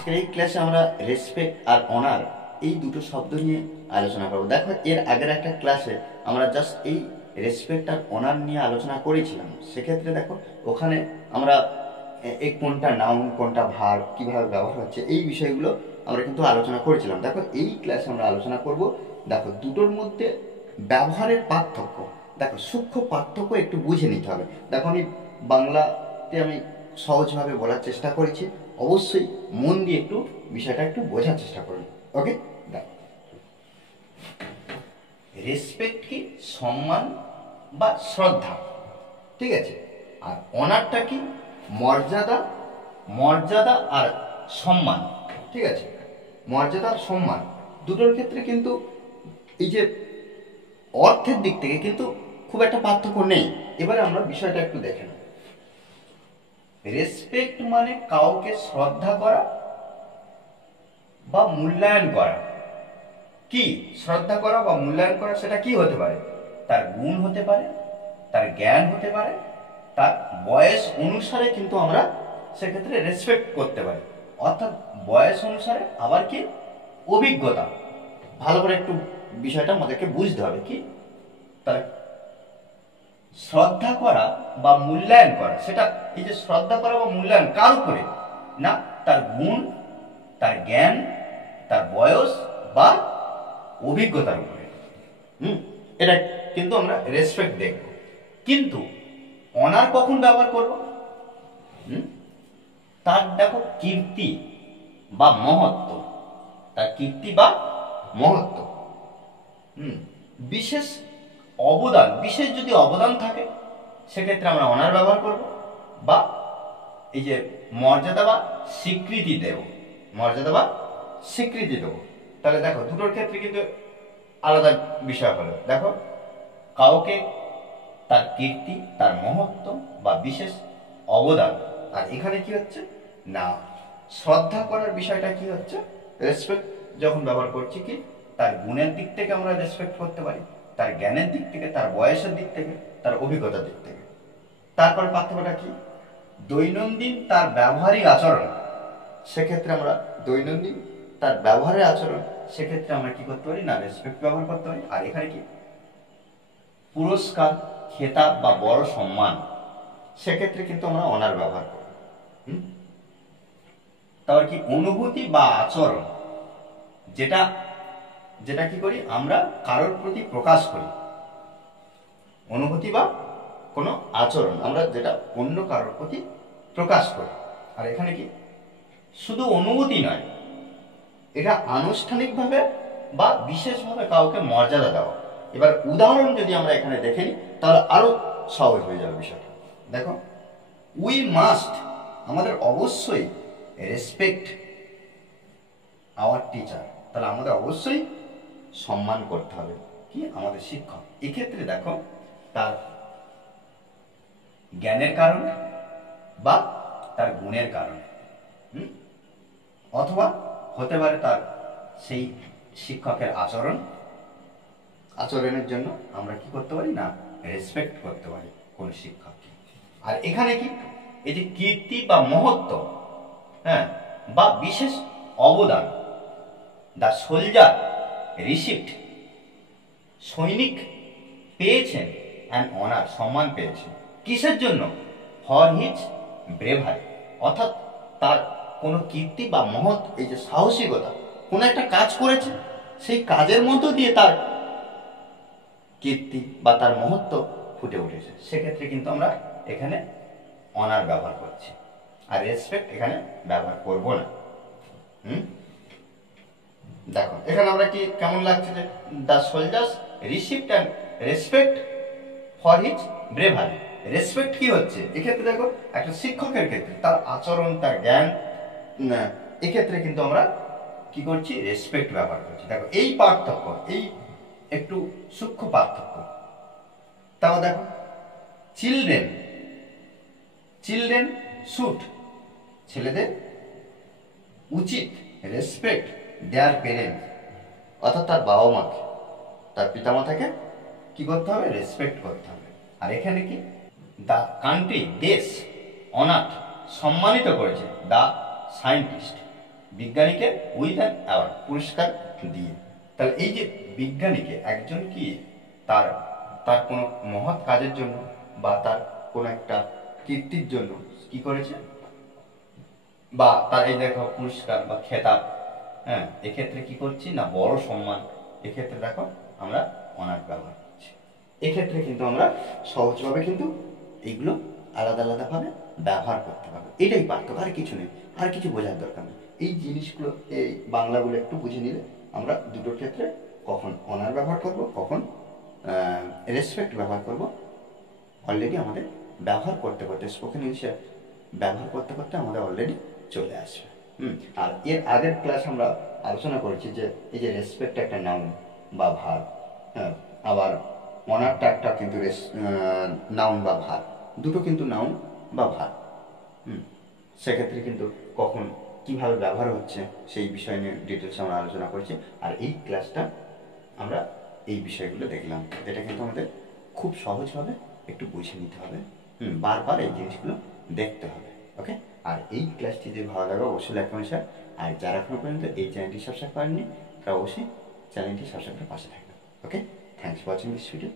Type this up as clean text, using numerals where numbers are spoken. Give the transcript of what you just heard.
আজকের এই ক্লাসে আমরা রেসপেক্ট আর অনার এই দুটো শব্দ নিয়ে আলোচনা করব। দেখো, এর আগের একটা ক্লাসে আমরা জাস্ট এই রেসপেক্ট আর অনার নিয়ে আলোচনা করেছিলাম। সেক্ষেত্রে দেখো, ওখানে আমরা এই কোনটা নাউন কোনটা ভার্ব কিভাবে ব্যবহার হচ্ছে এই বিষয়গুলো আমরা কিন্তু আলোচনা করেছিলাম। দেখো, এই ক্লাসে আমরা আলোচনা করব, দেখো দুটোর মধ্যে ব্যবহারের পার্থক্য। দেখো, সূক্ষ্ম পার্থক্য একটু বুঝে নিতে হবে। দেখো, আমি বাংলাতে আমি সহজভাবে বলার চেষ্টা করেছি, অবশ্যই মন দিয়ে একটু বিষয়টা একটু বোঝার চেষ্টা করুন। ওকে, দেখো, রেসপেক্ট কি? সম্মান বা শ্রদ্ধা, ঠিক আছে। আর অনারটা কি? মর্যাদা, মর্যাদা আর সম্মান, ঠিক আছে। মর্যাদা আর সম্মান দুটোর ক্ষেত্রে কিন্তু এই যে অর্থের দিক থেকে কিন্তু খুব একটা পার্থক্য নেই। এবারে আমরা বিষয়টা একটু দেখে নেব। রেসপেক্ট মানে কাউকে শ্রদ্ধা করা বা মূল্যায়ন করা। কি শ্রদ্ধা করা বা মূল্যায়ন করা? সেটা কি হতে পারে? তার গুণ হতে পারে, তার জ্ঞান হতে পারে, তার বয়স অনুসারে কিন্তু আমরা সেক্ষেত্রে রেসপেক্ট করতে পারি। অর্থাৎ বয়স অনুসারে, আবার কি অভিজ্ঞতা। ভালো করে একটু বিষয়টা আমাদেরকে বুঝতে হবে। কি তাহলে শ্রদ্ধা করা বা মূল্যায়ন করা, সেটা এই যে শ্রদ্ধা করা বা মূল্যায়ন কার উপরে? না তার গুণ, তার জ্ঞান, তার বয়স বা অভিজ্ঞতার উপরে। এটা কিন্তু আমরা রেসপেক্ট দেখব। কিন্তু অনার কখন ব্যবহার করব? তার দেখো কীর্তি বা মহত্ব, তার কীর্তি বা মহত্ব, বিশেষ অবদান, বিশেষ যদি অবদান থাকে সেক্ষেত্রে আমরা অনার ব্যবহার করব, বা এই যে মর্যাদা বা স্বীকৃতি দেব, মর্যাদা বা স্বীকৃতি দেব। তাহলে দেখো, দুটোর ক্ষেত্রে কিন্তু আলাদা বিষয় হলো। দেখো, কাউকে তার কীর্তি, তার মহত্ব বা বিশেষ অবদান। আর এখানে কি হচ্ছে না, শ্রদ্ধা করার বিষয়টা কি হচ্ছে? রেসপেক্ট যখন ব্যবহার করছি, কি তার গুণের দিক থেকে আমরা রেসপেক্ট করতে পারি, তার জ্ঞানের দিক থেকে, তার বয়সের দিক থেকে, তার অভিজ্ঞতার দিক থেকে। তারপর পার্থক্যটা কি? দৈনন্দিন তার ব্যবহারিক আচরণ, সেক্ষেত্রে আমরা দৈনন্দিন তার ব্যবহারের আচরণ, সেক্ষেত্রে আমরা কি করতে পারি? না রেসপেক্ট ব্যবহার করতে পারি। আর এখানে কি পুরস্কার, খেতাব বা বড় সম্মান, সেক্ষেত্রে কিন্তু আমরা অনার ব্যবহার করি। তারপর কি অনুভূতি বা আচরণ, যেটা যেটা কি করি আমরা কারোর প্রতি প্রকাশ করি। অনুভূতি বা কোনো আচরণ আমরা যেটা অন্য কারোর প্রতি প্রকাশ করি। আর এখানে কি শুধু অনুভূতি নয়, এটা আনুষ্ঠানিকভাবে বা বিশেষভাবে কাউকে মর্যাদা দেওয়া। এবার উদাহরণ যদি আমরা এখানে দেখে নিই তাহলে আরো সহজ হয়ে যাবে বিষয়টা। দেখো, উই মাস্ট, আমাদের অবশ্যই রেসপেক্ট আওয়ার টিচার, তাহলে আমাদের অবশ্যই সম্মান করতে হবে কি আমাদের শিক্ষক। এক্ষেত্রে দেখো, তার জ্ঞানের কারণে বা তার গুণের কারণে, অথবা হতে পারে তার সেই শিক্ষকের আচরণের জন্য আমরা কি করতে পারি? না রেসপেক্ট করতে পারি কোন শিক্ষককে। আর এখানে কি এই যে কীর্তি বা মহত্ব, বা বিশেষ অবদান, দ্য সোলজার রিসিভড, সৈনিক পেয়েছেন অ্যান অনার, সম্মান পেয়েছেন কিসের জন্য? ফর হিজ ব্রেভারি, অর্থাৎ তার কোনো কীর্তি বা মহৎ, এই যে সাহসিকতা, কোনো একটা কাজ করেছে, সেই কাজের মধ্য দিয়ে তার কীর্তি বা তার মহত্ব ফুটে উঠেছে। সেক্ষেত্রে কিন্তু আমরা এখানে অনার ব্যবহার করছি, আর রেসপেক্ট এখানে ব্যবহার করব না। দেখো, এখানে আমরা কি কেমন লাগছে যে the soldiers received and respect for his bravery. Respect কি হচ্ছে এক্ষেত্রে? দেখো, একটা শিক্ষকের ক্ষেত্রে তার আচরণ, তার জ্ঞান, এক্ষেত্রে কিন্তু আমরা কি করছি? রেসপেক্ট ব্যবহার করছি। দেখো, এই পার্থক্য, এই একটু সূক্ষ্ম পার্থক্য। তাও দেখো, চিলড্রেন, চিলড্রেন শুড, ছেলেদের উচিত রেসপেক্ট দেয়ার পেরেন্টস, অর্থাৎ তার বাবা মাকে, তার পিতামাতাকে কি করতে হবে? রেসপেক্ট করতে হবে। আর এখানে কি দ্য কান্ট্রি, দেশ, অনাথ, সম্মানিত করেছে দ্য সায়েন্টিস্ট, বিজ্ঞানীকে উইথ অ্যান অ্যাওয়ার্ড, পুরস্কার দিয়ে। তাহলে এই যে বিজ্ঞানীকে একজন কি তার তার কোনো মহৎ কাজের জন্য বা তার কোনো একটা কীর্তির জন্য কি করেছে, বা তার এই দেখো পুরস্কার বা খেতাব, হ্যাঁ এক্ষেত্রে কি করছি না বড় সম্মান, এক্ষেত্রে দেখো আমরা অনার ব্যবহার করছি। এক্ষেত্রে কিন্তু আমরা সহজভাবে কিন্তু এইগুলো আলাদা আলাদাভাবে ব্যবহার করতে পারবো, এটাই পার্থক্য, আর কিছু নেই, আর কিছু বোঝার দরকার নেই। এই জিনিসগুলো এই বাংলাগুলো একটু বুঝে নিলে আমরা দুটোর ক্ষেত্রে কখন অনার ব্যবহার করব, কখন রেসপেক্ট ব্যবহার করব, অলরেডি আমাদের ব্যবহার করতে করতে স্পোকেন ইংলিশে ব্যবহার করতে করতে আমাদের অলরেডি চলে আসবে। আর এর আগের ক্লাস আমরা আলোচনা করেছি যে এই যে রেসপেক্ট একটা নাউন বা ভার, হ্যাঁ আবার অনারটা একটা কিন্তু নাউন বা ভার, দুটো কিন্তু নাউন বা ভার। সেক্ষেত্রে কিন্তু কখন কিভাবে ব্যবহার হচ্ছে সেই বিষয় নিয়ে ডিটেলস আমরা আলোচনা করেছি। আর এই ক্লাসটা আমরা এই বিষয়গুলো দেখলাম, এটা কিন্তু আমাদের খুব সহজভাবে একটু বুঝে নিতে হবে, বারবার এই জিনিসগুলো দেখতে হবে। ওকে, আর এই ক্লাসটি যদি ভালো লাগে অবশ্যই লাইক করুন স্যার, আর যারা এখনো পর্যন্ত এই চ্যানেলটি সাবস্ক্রাইব করেননি তারা অবশ্যই চ্যানেলটি সাবস্ক্রাইব করে পাশে থাকবেন। Okay, thanks for watching this video.